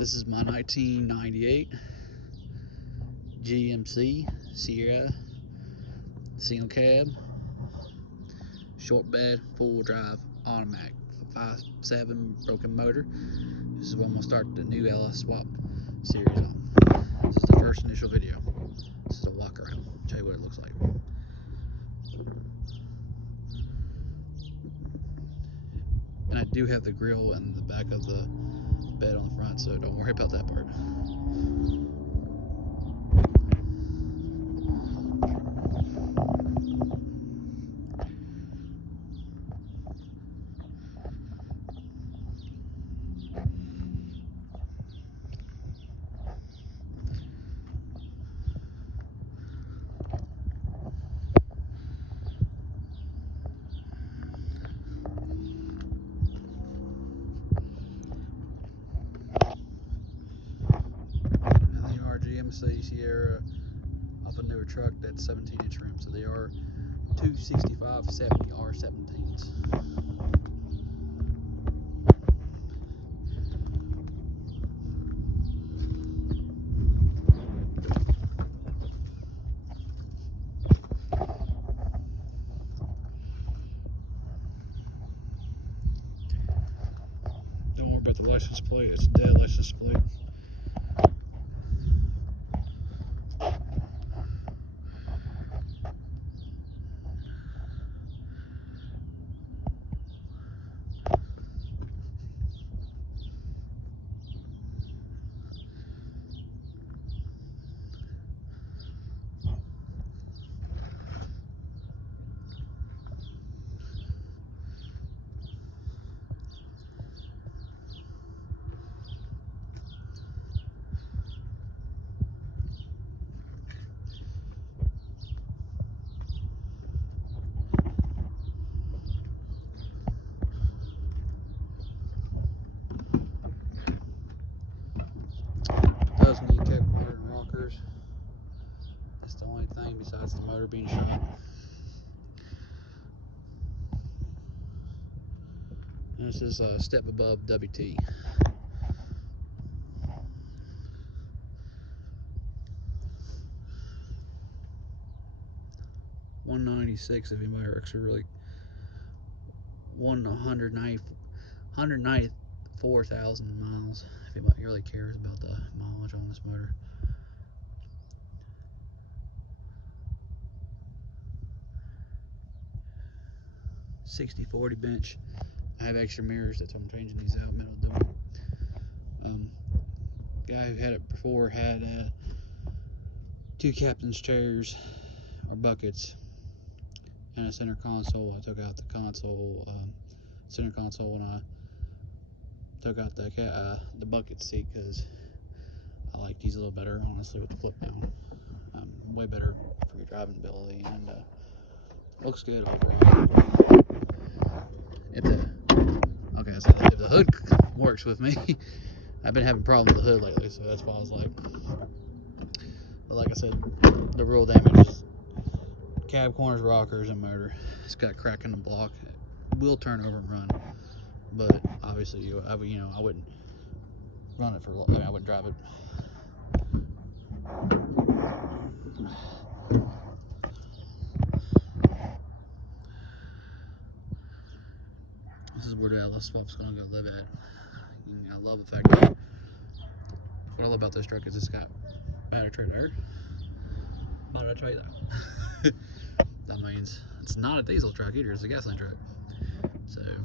This is my 1998 GMC Sierra single cab, short bed, full drive, automatic, 5.7 broken motor. This is what I'm going to start the new LS Swap series on. This is the first initial video. This is a walk around. I'll tell you what it looks like. And I do have the grill in the back of the bed on the front, so don't worry about that part. GMC Sierra off a newer truck that's 17-inch rim, so they are 265/70 R17s. Don't worry about the license plate, it's a dead license plate. Does need cab corner and rockers. That's the only thing besides the motor being shot. And this is a step above WT. $196 if anybody actually really 194,000 miles if anybody really cares about the mileage on this motor. $60/40 bench. I have extra mirrors, that's why I'm changing these out. Metal dome. Guy who had it before had 2 captain's chairs or buckets and a center console. I took out the console, center console, and I took out the bucket seat because I like these a little better, honestly, with the flip down. Way better for your driving ability, and looks good overall. If the hood works with me, I've been having problems with the hood lately, so that's why I was like. But like I said, the real damage is cab corners, rockers, and motor. It's got a crack in the block. It will turn over and run, but obviously, I wouldn't run it for. I wouldn't drive it. This is where the LS Swap's gonna go live at. I love the fact that what I love about this truck is it's got battery tray there. Battery tray there. That means it's not a diesel truck either, it's a gasoline truck. So, yeah,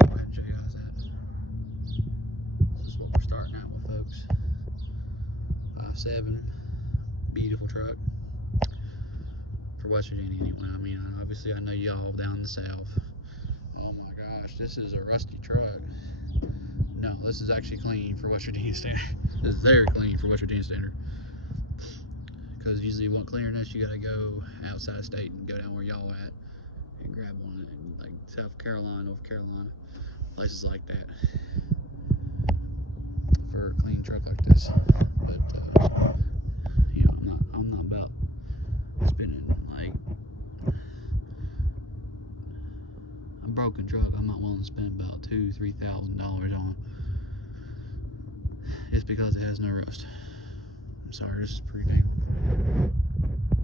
I'll go ahead and show you guys that. This is what we're starting out with, folks. 5.7, beautiful truck. For West Virginia anyway. I mean, obviously I know y'all down in the south. Oh my gosh, this is a rusty truck. No, this is actually clean for West Virginia standard. This is very clean for West Virginia standard. Because usually you want cleaner than this, you gotta go outside of state and go down where y'all at and grab one, like South Carolina, North Carolina, places like that, for a clean truck like this. But I'm not about spending like a broken truck. I'm not willing to spend about $2,000-3,000 on It's because it has no rust. I'm sorry, this is pretty dang.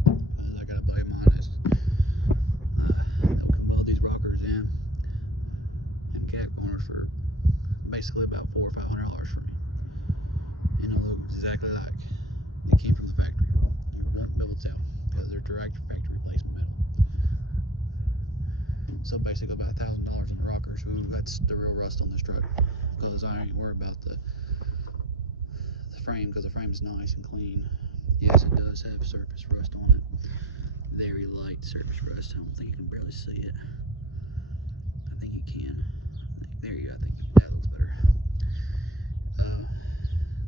I got a buddy of mine that can weld these rockers in cap corners for basically about $400 or $500 for me, and it looks exactly like it came from the factory. You won't be able to tell because they're direct factory replacement metal. So basically about $1,000 on the rockers. Ooh, that's the real rust on this truck, because I ain't worried about the frame, because the frame is nice and clean. Yes, it does have surface rust on it, very light surface rust. I don't think you can barely see it. I think you can. There you go. I think that looks better.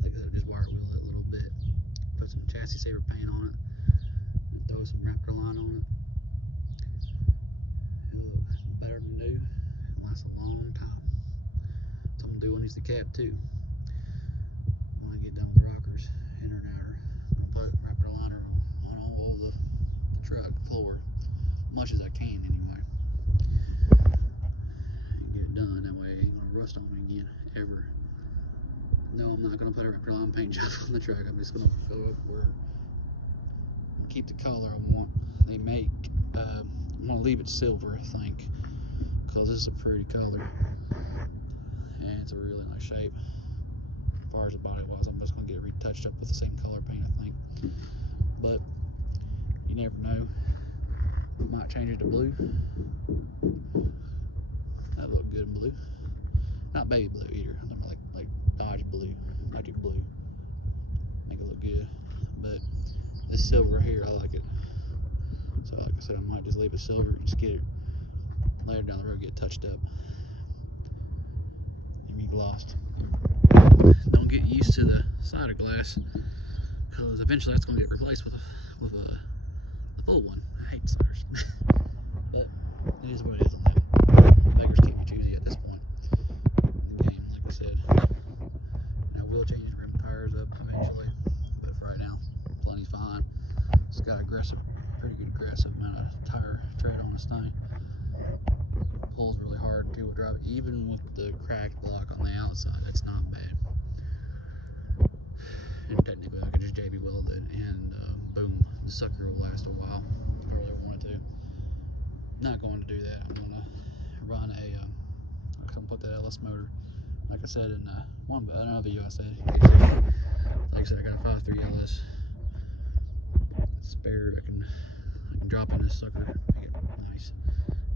Like I said, just wire wheel it a little bit, put some chassis saver paint on it, and throw some Raptor line on it. It'll look better than new and last a long time. So I'm gonna do one of these to cab too. When I get done with the rockers, inner and outer, I'm gonna put Raptor liner on all of the truck floor, much as I can anyway, and get it done. That way it ain't gonna rust on me again ever. No, I'm not gonna put a Raptor line paint job on the truck. I'm just gonna go up where, keep the color I want. They make, I'm gonna leave it silver, I think, because this is a pretty color and it's a really nice shape. As far as the body was, I'm just gonna get it retouched up with the same color paint, I think. But you never know. Might change it to blue. That look good in blue. Not baby blue either. I'm like Dodge blue, Magic blue. Make it look good. But this silver right here, I like it. So like I said, I might just leave it silver, just get it later down the road, get it touched up. You be glossed. Don't get used to the cider glass, because eventually that's going to get replaced with a full one. I hate ciders. But it is what it is on that one. Beggars can't be choosy at this point in the game, like I said. And I will change the rim tires up eventually, but for right now, plenty's fine. It's got pretty good aggressive amount of tire tread on this thing. Pulls really hard to drive it, even with the cracked block on the outside. It's not bad. And technically, I could just JB weld it, and boom, the sucker will last a while if I really wanted to. Not going to do that. I'm gonna run I'm gonna put that LS motor, like I said in another video I said. Like I said, I got a 5.3 LS spare. I can drop in this sucker, make it nice.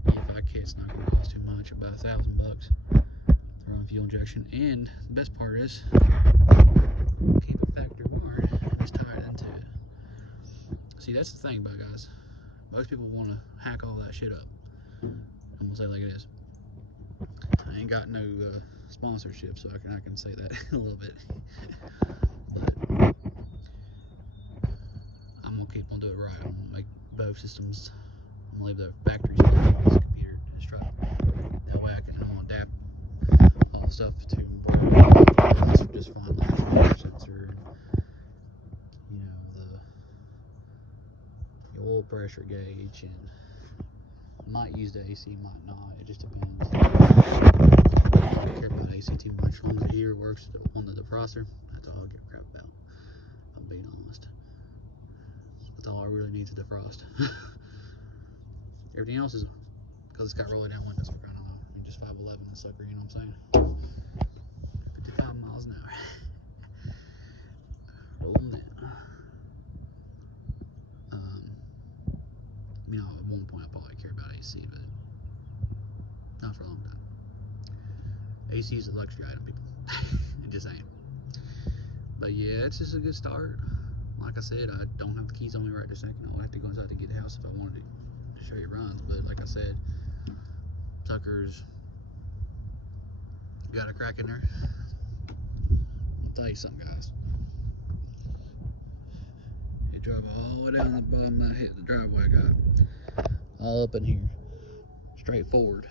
EFI kit's not gonna cost too much, about $1,000 to run fuel injection. And the best part is, keep a factory wire and just tie it into it. See, that's the thing about it, guys. Most people want to hack all that shit up. I'm gonna say it like it is. I ain't got no sponsorship, so I can say that a little bit. But I'm gonna keep on doing it right. I'm gonna make both systems. I'm gonna leave the factory stuff on this computer to just try. That way I'm gonna adapt all the stuff to work just fine, like the pressure sensor, and the oil pressure gauge, and might use the AC, might not. It just depends. I don't care about AC too much. As long as the heater works on the defroster, that's all I give a crap about. I'm being honest. That's all I really need to defrost. Everything else is, because it's got rolling down windows, I don't know. I mean, just 511 the sucker, you know what I'm saying? 55 miles an hour. Rolling down. At one point I probably cared about AC, but not for a long time. AC is a luxury item, people. It just ain't. But yeah, it's just a good start. Like I said, I don't have the keys on me right this second. I'll have to go inside to get the house if I wanted to show you runs. But like I said, suckers got a crack in there. I'll tell you something, guys. It drove all the way down the bottom. I hit the driveway, got all up in here, straight forward,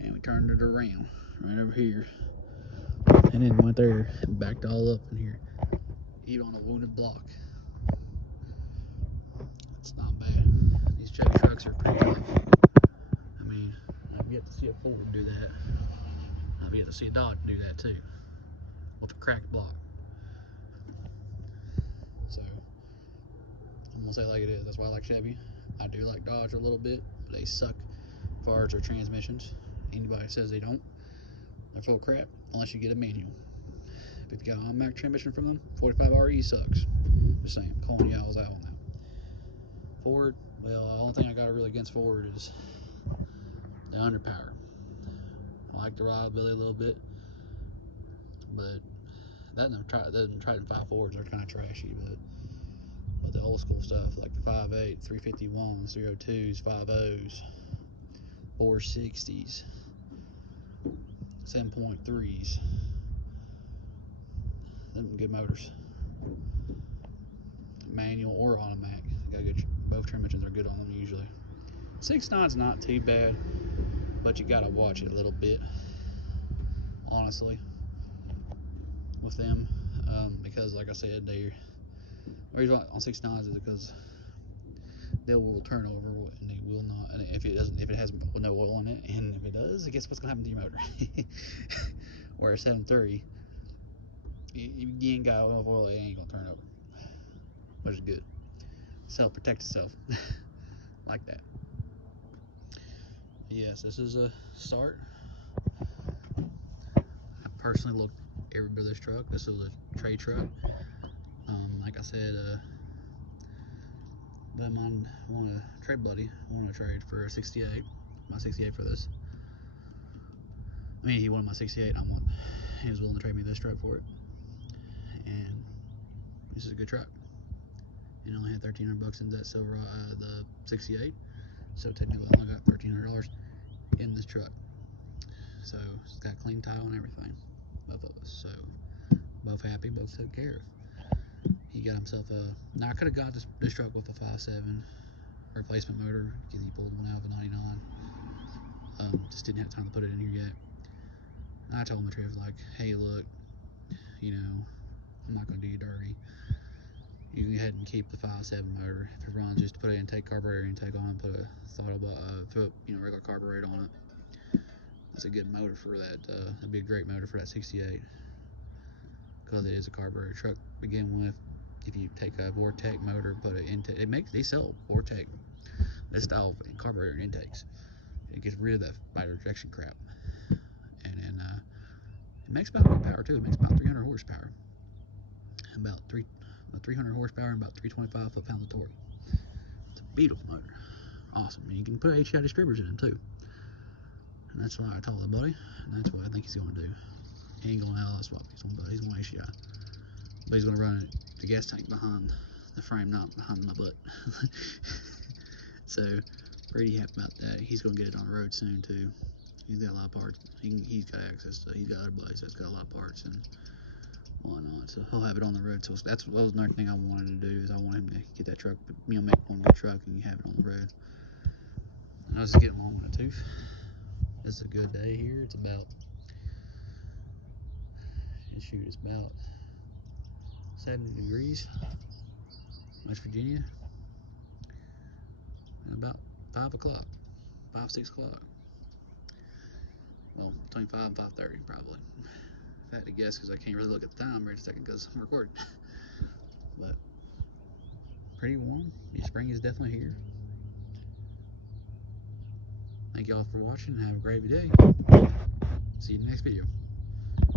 and we turned it around right over here, and then went there and backed all up in here, even on a wounded block. It's not bad. These Chevy trucks are pretty tough. I mean, I've yet to see a Ford do that. I've yet to see a Dodge do that too. with a cracked block. So I'm gonna say it like it is. That's why I like Chevy. I do like Dodge a little bit, but they suck as far as their transmissions. Anybody says they don't, they're full of crap unless you get a manual. If you got an automatic transmission from them, 45 RE sucks. Just saying, calling y'all's out on that. Ford, well, the only thing I got really against Ford is the underpower. I like the reliability a little bit, but that doesn't try to 5.4s are kind of trashy, but the old school stuff like the 5.8, 351s, 302s, 5.0s, 460s, 7.3s, them good motors. Manual or automatic, got good. Both transmissions are good on them usually. 6.9's not too bad, but you gotta watch it a little bit, honestly, with them, because like I said, the reason why on 6.9s is because they will turn over and they will not, and if it has no oil in it, and if it does, guess what's gonna happen to your motor? Where a 7.3, you ain't got oil, it ain't gonna turn over, which is good. Protect itself like that. Yes, this is a start. I personally looked every bit of this truck. This is a trade truck. Like I said, but mine want a trade buddy. Want to trade for a 68. My 68 for this. I mean, he wanted my 68. He was willing to trade me this truck for it. And this is a good truck. And only had $1,300 in that silver, the 68. So technically, I only got $1,300 in this truck. So it's got clean title and everything, both of us. So both happy, both took care of. He got himself a. Now I could have got this truck with a 5.7 replacement motor because he pulled one out of a 99. Just didn't have time to put it in here yet. And I told him the truth, like, hey, look, you know, I'm not gonna do you dirty. You can go ahead and keep the 5.7 motor. If it runs, just put an intake, carburetor intake on it, put a regular carburetor on it. That's a good motor for that. That'd be a great motor for that 68 because it is a carburetor truck to begin with. If you take a Vortec motor, put an intake, they sell Vortec this style of carburetor intakes. It gets rid of that spider rejection crap, and then it makes about good power too. It makes about 300 horsepower, about 300 horsepower, and about 325 foot-pounds of torque. It's a beautiful motor, awesome. And you can put HDI distributors in them too, and that's what I told the buddy, and that's what I think he's going to do. He ain't going to LS swap. He's going to HDI, but he's going to run the gas tank behind the frame, not behind my butt. So pretty happy about that. He's going to get it on the road soon too. He's got a lot of parts. He's got access to. He's got other buddies that's got a lot of parts and whatnot. So he'll have it on the road. So that was another thing I wanted to do is I want him to get that truck, make one good truck and have it on the road. And I was just getting along with the tooth. It's a good day here. It's about it's about 70 degrees, West Virginia, and about 5 o'clock, 6 o'clock. Well, between 5 and 5:30 probably. If I had to guess, because I can't really look at the time right a second because I'm recording. But pretty warm. Spring is definitely here. Thank y'all for watching and have a great day. See you in the next video.